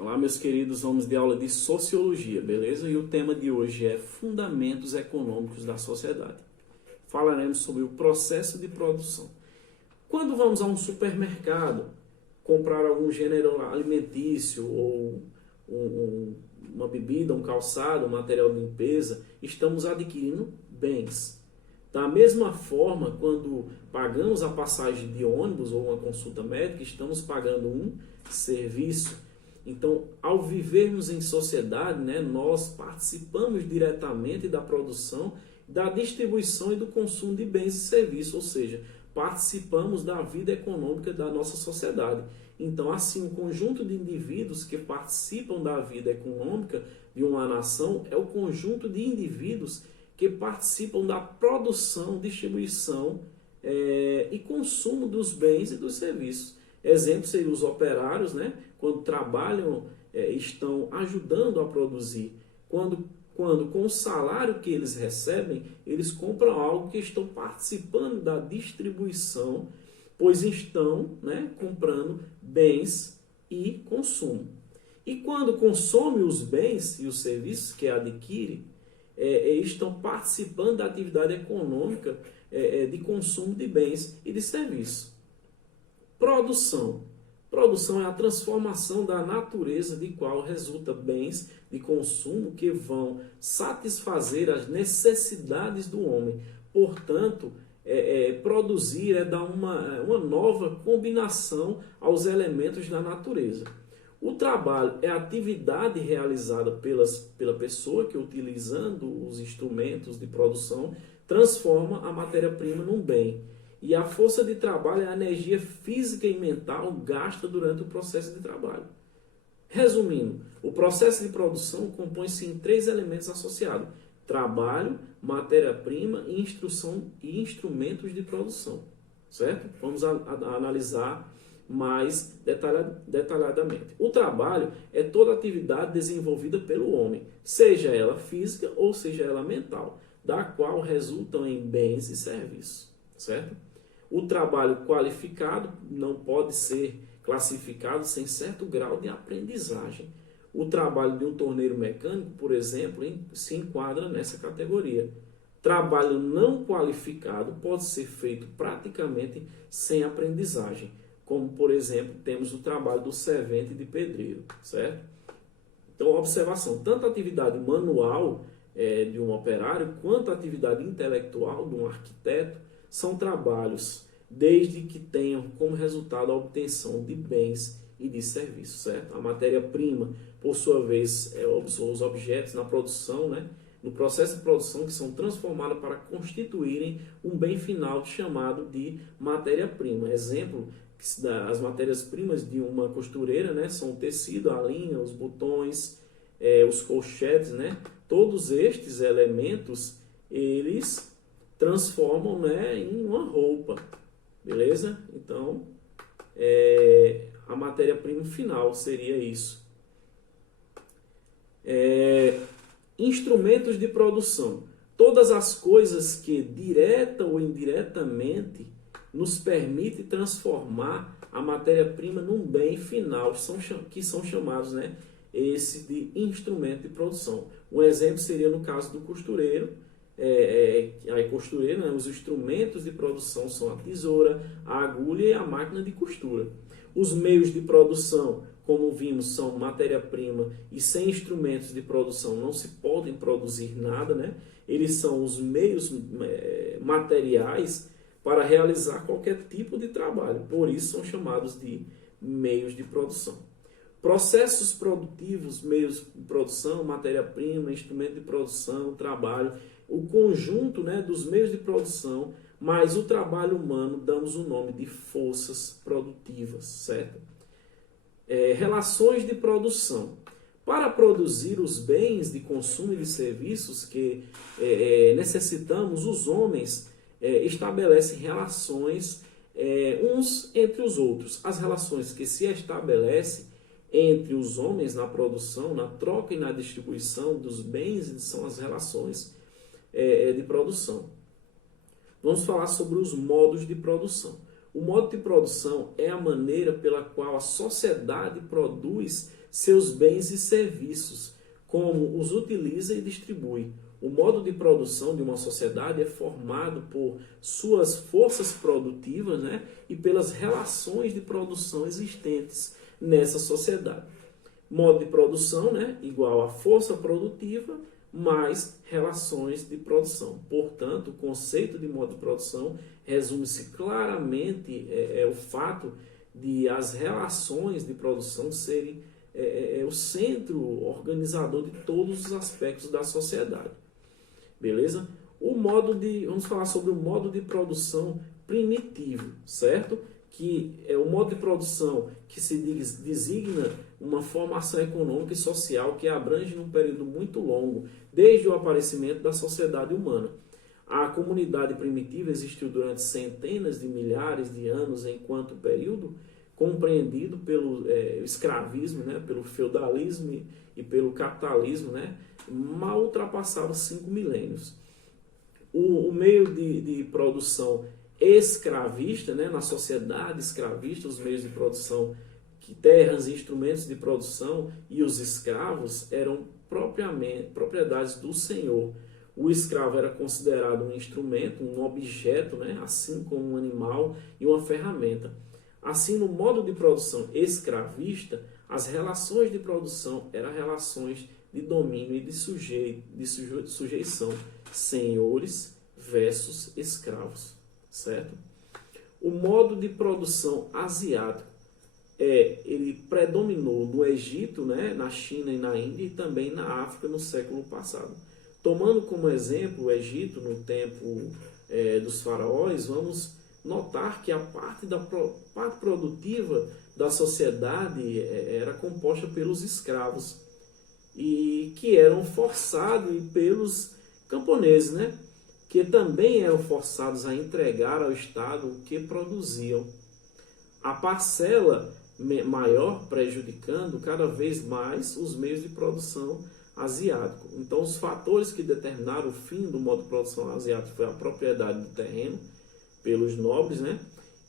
Olá, meus queridos, vamos de aula de Sociologia, beleza? E o tema de hoje é Fundamentos Econômicos da Sociedade. Falaremos sobre o processo de produção. Quando vamos a um supermercado comprar algum gênero alimentício ou uma bebida, um calçado, um material de limpeza, estamos adquirindo bens. Da mesma forma, quando pagamos a passagem de ônibus ou uma consulta médica, estamos pagando um serviço. Então, ao vivermos em sociedade, nós participamos diretamente da produção, da distribuição e do consumo de bens e serviços, ou seja, participamos da vida econômica da nossa sociedade. Então, assim, o conjunto de indivíduos que participam da vida econômica de uma nação é o conjunto de indivíduos que participam da produção, distribuição e consumo dos bens e dos serviços. Exemplo seriam os operários, quando trabalham, estão ajudando a produzir. Quando com o salário que eles recebem, eles compram algo que estão participando da distribuição, pois estão comprando bens e consumo. E quando consome os bens e os serviços que adquire, estão participando da atividade econômica de consumo de bens e de serviços. Produção. Produção é a transformação da natureza de qual resulta bens de consumo que vão satisfazer as necessidades do homem. Portanto, produzir é dar uma nova combinação aos elementos da natureza. O trabalho é a atividade realizada pela pessoa que, utilizando os instrumentos de produção, transforma a matéria-prima num bem. E a força de trabalho é a energia física e mental gasta durante o processo de trabalho. Resumindo, o processo de produção compõe-se em 3 elementos associados: trabalho, matéria-prima e instrumentos de produção. Certo? Vamos analisar mais detalhadamente. O trabalho é toda atividade desenvolvida pelo homem, seja ela física ou seja ela mental, da qual resultam em bens e serviços. Certo? O trabalho qualificado não pode ser classificado sem certo grau de aprendizagem. O trabalho de um torneiro mecânico, por exemplo, se enquadra nessa categoria. Trabalho não qualificado pode ser feito praticamente sem aprendizagem, como, por exemplo, temos o trabalho do servente de pedreiro, certo? Então, observação, tanto a atividade manual de um operário, quanto a atividade intelectual de um arquiteto, são trabalhos desde que tenham como resultado a obtenção de bens e de serviços, certo? A matéria-prima, por sua vez, são os objetos na produção, no processo de produção, que são transformados para constituírem um bem final chamado de matéria-prima. Exemplo, as matérias-primas de uma costureira, são o tecido, a linha, os botões, os colchetes, Todos estes elementos, eles transformam em uma roupa, beleza? Então, a matéria-prima final seria isso. Instrumentos de produção. Todas as coisas que, direta ou indiretamente, nos permitem transformar a matéria-prima num bem final, que são chamados, esse de instrumento de produção. Um exemplo seria no caso do costureiro. A costureira, os instrumentos de produção são a tesoura, a agulha e a máquina de costura. Os meios de produção, como vimos, são matéria-prima, e sem instrumentos de produção não se podem produzir nada, Eles são os meios materiais para realizar qualquer tipo de trabalho, por isso são chamados de meios de produção. Processos produtivos, meios de produção, matéria-prima, instrumento de produção, trabalho, o conjunto dos meios de produção, mais o trabalho humano, damos o nome de forças produtivas, certo? Relações de produção. Para produzir os bens de consumo e de serviços que necessitamos, os homens estabelecem relações uns entre os outros. As relações que se estabelecem entre os homens na produção, na troca e na distribuição dos bens são as relações de produção. Vamos falar sobre os modos de produção. O modo de produção é a maneira pela qual a sociedade produz seus bens e serviços, como os utiliza e distribui. O modo de produção de uma sociedade é formado por suas forças produtivas, né, e pelas relações de produção existentes nessa sociedade. Modo de produção, né, igual a força produtiva mais relações de produção. Portanto, o conceito de modo de produção resume-se claramente o fato de as relações de produção serem o centro organizador de todos os aspectos da sociedade. Beleza? Vamos falar sobre o modo de produção primitivo, certo? Que é o modo de produção que se designa uma formação econômica e social que abrange num período muito longo, desde o aparecimento da sociedade humana. A comunidade primitiva existiu durante centenas de milhares de anos, enquanto o período compreendido pelo escravismo, né, pelo feudalismo e pelo capitalismo, né, mal ultrapassava 5 milênios. O meio de produção escravista, né, na sociedade escravista, os meios de produção, terras e instrumentos de produção e os escravos eram propriedades do senhor. O escravo era considerado um instrumento, um objeto, né, assim como um animal e uma ferramenta. Assim, no modo de produção escravista, as relações de produção eram relações de domínio e de sujeição, senhores versus escravos, certo? O modo de produção asiático ele predominou no Egito, né, na China e na Índia e também na África no século passado. Tomando como exemplo o Egito no tempo dos faraós, vamos notar que a parte produtiva da sociedade era composta pelos escravos e que eram forçados pelos camponeses, né, que também eram forçados a entregar ao Estado o que produziam. A parcela maior prejudicando cada vez mais os meios de produção asiático. Então, os fatores que determinaram o fim do modo de produção asiático foi a propriedade do terreno pelos nobres, né,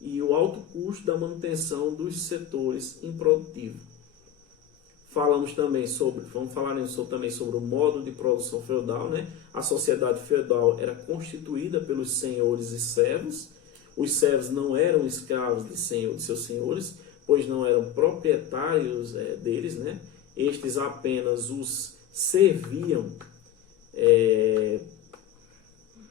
e o alto custo da manutenção dos setores improdutivos. Falaremos também sobre o modo de produção feudal, né? A sociedade feudal era constituída pelos senhores e servos. Os servos não eram escravos de seus senhores, pois não eram proprietários deles, né? Estes apenas os serviam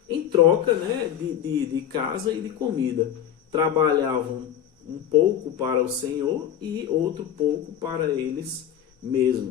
em troca, né, de casa e de comida. Trabalhavam um pouco para o senhor e outro pouco para eles mesmos.